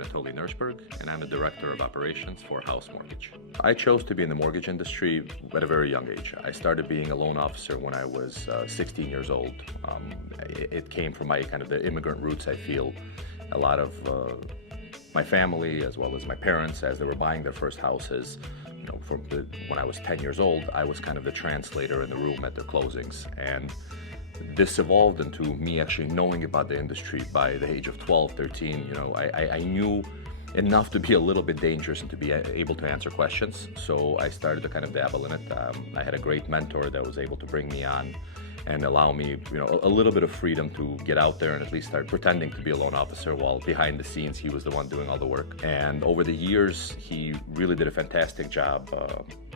Anatoly Nirshberg, and I'm the Director of Operations for House Mortgage. I chose to be in the mortgage industry at a very young age. I started being a loan officer when I was 16 years old. It came from my kind of the immigrant roots. I feel a lot of my family, as well as my parents, as they were buying their first houses, when I was 10 years old, I was kind of the translator in the room at their closings. And this evolved into me actually knowing about the industry by the age of 12, 13. I knew enough to be a little bit dangerous and to be able to answer questions. So I started to kind of dabble in it. I had a great mentor that was able to bring me on and allow me, a little bit of freedom to get out there and at least start pretending to be a loan officer while behind the scenes he was the one doing all the work. And over the years, he really did a fantastic job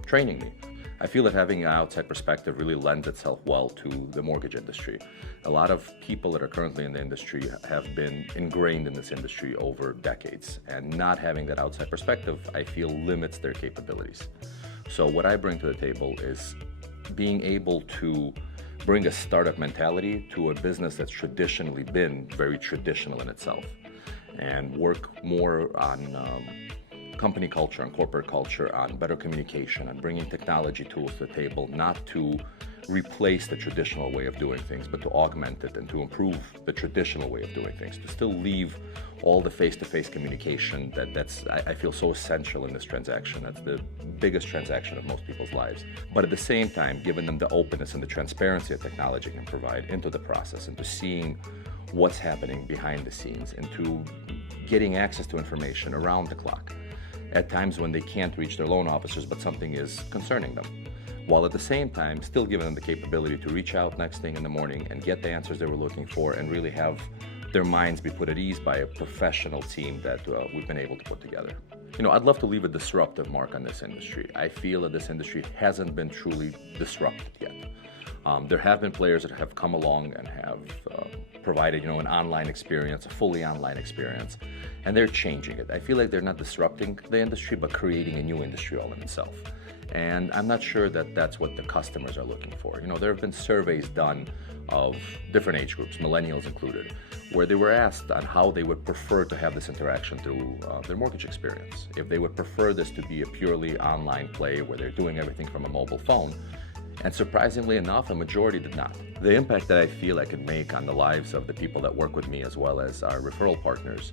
training me. I feel that having an outside perspective really lends itself well to the mortgage industry. A lot of people that are currently in the industry have been ingrained in this industry over decades, and not having that outside perspective, I feel, limits their capabilities. So what I bring to the table is being able to bring a startup mentality to a business that's traditionally been very traditional in itself, and work more on company culture and corporate culture, on better communication, on bringing technology tools to the table, not to replace the traditional way of doing things, but to augment it and to improve the traditional way of doing things, to still leave all the face-to-face communication that's I feel so essential in this transaction. That's the biggest transaction of most people's lives. But at the same time, giving them the openness and the transparency that technology can provide into the process, into seeing what's happening behind the scenes, into getting access to information around the clock at times when they can't reach their loan officers, but something is concerning them, while at the same time still giving them the capability to reach out next thing in the morning and get the answers they were looking for, and really have their minds be put at ease by a professional team that we've been able to put together. I'd love to leave a disruptive mark on this industry. I feel that this industry hasn't been truly disrupted yet. There have been players that have come along and have provided, an online experience, a fully online experience, and they're changing it. I feel like they're not disrupting the industry, but creating a new industry all in itself. And I'm not sure that that's what the customers are looking for. There have been surveys done of different age groups, millennials included, where they were asked on how they would prefer to have this interaction through their mortgage experience. If they would prefer this to be a purely online play where they're doing everything from a mobile phone. And surprisingly enough, a majority did not. The impact that I feel I could make on the lives of the people that work with me, as well as our referral partners,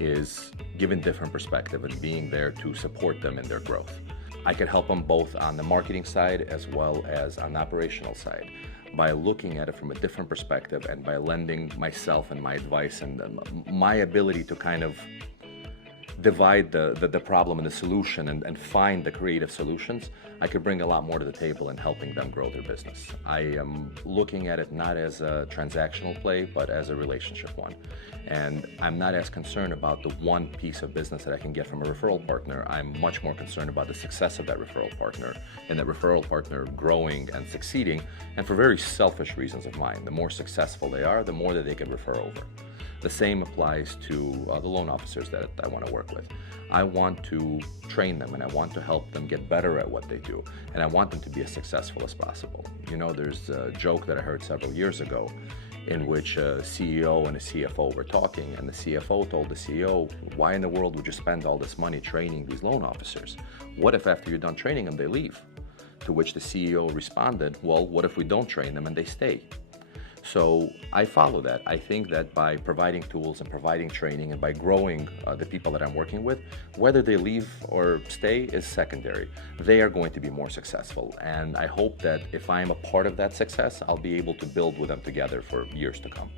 is giving different perspective and being there to support them in their growth. I could help them both on the marketing side as well as on the operational side, by looking at it from a different perspective and by lending myself and my advice and my ability to kind of divide the problem and the solution and find the creative solutions. I could bring a lot more to the table in helping them grow their business. I am looking at it not as a transactional play, but as a relationship one. And I'm not as concerned about the one piece of business that I can get from a referral partner. I'm much more concerned about the success of that referral partner, and that referral partner growing and succeeding, and for very selfish reasons of mine. The more successful they are, the more that they can refer over. The same applies to the loan officers that I want to work with. I want to train them, and I want to help them get better at what they do, and I want them to be as successful as possible. There's a joke that I heard several years ago in which a CEO and a CFO were talking, and the CFO told the CEO, "Why in the world would you spend all this money training these loan officers? What if after you're done training them, they leave?" To which the CEO responded, "Well, what if we don't train them and they stay?" So I follow that. I think that by providing tools and providing training and by growing the people that I'm working with, whether they leave or stay is secondary. They are going to be more successful. And I hope that if I'm a part of that success, I'll be able to build with them together for years to come.